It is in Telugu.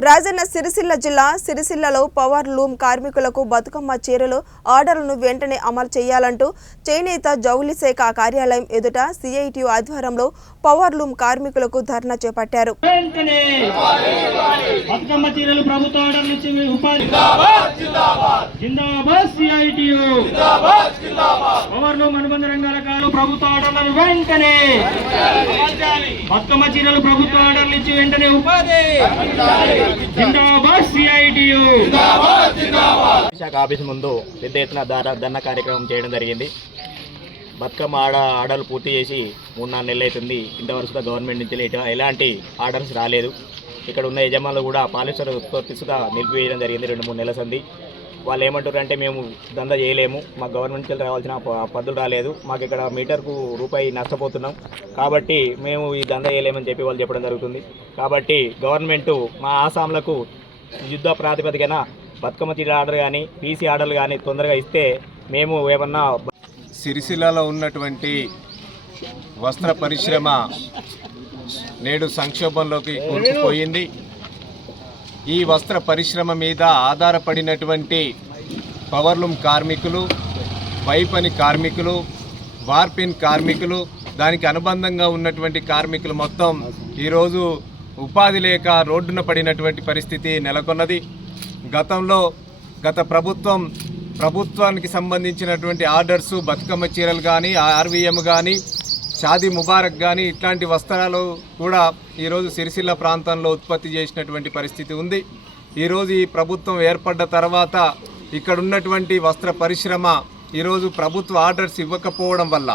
రాజన్న సిరిసిల్ల జిల్లా సిరిసిల్లలో పవర్ లూమ్ కార్మికులకు బతుకమ్మ చీరలు ఆర్డర్లను వెంటనే అమలు చేయాలంటూ చేనేత జౌళి శాఖ కార్యాలయం ఎదుట సిఐటియు ఆధ్వర్యంలో పవర్ లూమ్ కార్మికులకు ధర్నా చేపట్టారు. బతుకమ్మ చీరలు ప్రభుత్వ ఆర్డర్లు ఇచ్చి వెంటనే ఉపాధి శాఖ ఆఫీస్ ముందు పెద్ద ఎత్తున ధర్నా కార్యక్రమం చేయడం జరిగింది. బతుకమ్మ ఆర్డర్లు పూర్తి చేసి 3-4 నెలలు అవుతుంది. ఇంతవరకు గవర్నమెంట్ నుంచి ఎలాంటి ఆర్డర్స్ రాలేదు. ఇక్కడ ఉన్న యజమానులు కూడా పాలిస్టర్ ఉత్పత్తి సుధా నిలిపివేయడం జరిగింది. 2-3 నెలల సంది వాళ్ళు ఏమంటారు అంటే మేము దందా చేయలేము, మాకు గవర్నమెంట్ నుంచి రావాల్సిన పద్ధతులు రాలేదు, మాకు ఇక్కడ మీటర్కు రూపాయి నష్టపోతున్నాం, కాబట్టి మేము ఈ దందా చేయలేమని చెప్పి వాళ్ళు చెప్పడం జరుగుతుంది. కాబట్టి గవర్నమెంటు మా ఆసాంలకు యుద్ధ ప్రాతిపదికన బతుకమ్మ చీర ఆర్డర్ కానీ పీసీ ఆర్డర్లు కానీ తొందరగా ఇస్తే మేము ఏమన్నా. సిరిసిల్లలో ఉన్నటువంటి వస్త్ర పరిశ్రమ నేడు సంక్షోభంలోకి కూరుకుపోయింది. ఈ వస్త్ర పరిశ్రమ మీద ఆధారపడినటువంటి పవర్లూమ్ కార్మికులు, వైపని కార్మికులు, వార్పిన్ కార్మికులు, దానికి అనుబంధంగా ఉన్నటువంటి కార్మికులు మొత్తం ఈరోజు ఉపాధి లేక రోడ్డున పడినటువంటి పరిస్థితి నెలకొన్నది. గత ప్రభుత్వానికి సంబంధించినటువంటి ఆర్డర్సు బతుకమ్మ చీరలు కానీ, ఆర్వీఎం కానీ, షాదీ ముబారక్ కానీ ఇట్లాంటి వస్త్రాలు కూడా ఈరోజు సిరిసిల్ల ప్రాంతంలో ఉత్పత్తి చేసినటువంటి పరిస్థితి ఉంది. ఈరోజు ఈ ప్రభుత్వం ఏర్పడ్డ తర్వాత ఇక్కడ ఉన్నటువంటి వస్త్ర పరిశ్రమ ఈరోజు ప్రభుత్వ ఆర్డర్స్ ఇవ్వకపోవడం వల్ల